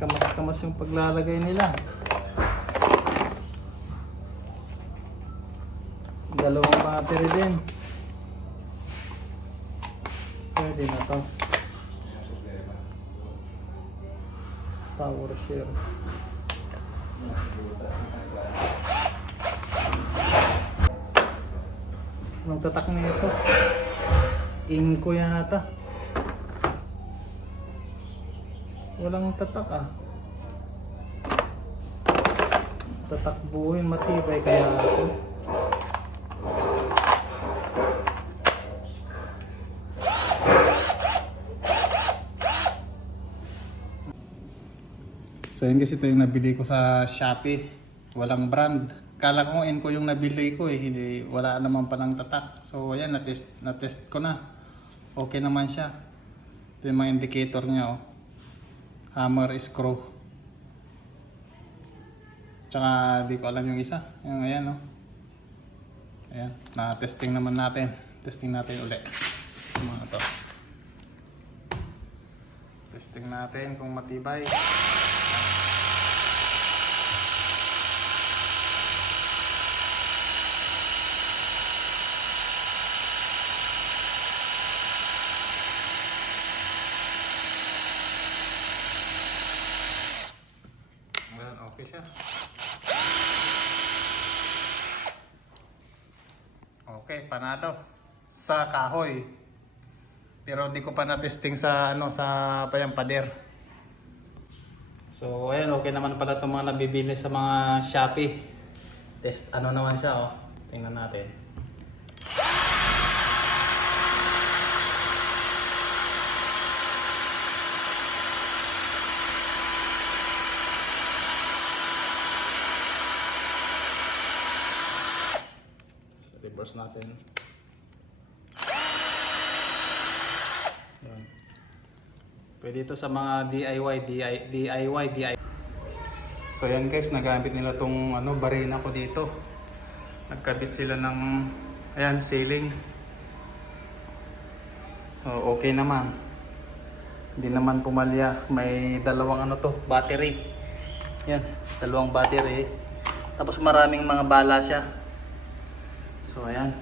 Kamas-kamas yung paglalagay nila. Dalawang battery din. Pwede na to. Power share. Anong tatak na ito? Inco yata. Walang tatak ah. Tatakbuhin matibay kaya ito. So yun guys, ito yung nabili ko sa Shopee. Walang brand. Kala ko Inco yung nabili ko eh. Hindi, wala naman palang tatak. So ayan, na-test ko na. Okay naman siya. Ito yung mga indicator niya oh. Hammer, screw. Tsaka di ko alam yung isa. Yung ayan oh. Ayan, na-testing naman natin. Testing natin ulit. Yung mga to. Testing natin kung matibay. Okay siya. Okay, panalo sa kahoy. Pero di ko pa na-testing sa sa pader. So, ayan, okay naman pala itong mga nabibili sa mga Shopee. Test naman siya oh. Tingnan natin. Reverse natin. Yan. Pwede ito sa mga DIY. So yan guys, nagamit nila tong barina ko dito. Nagkabit sila ng ayan, ceiling. So, okay naman. Hindi naman pumalya. May dalawang battery. Yan, dalawang battery. Tapos maraming mga bala siya. So ayan.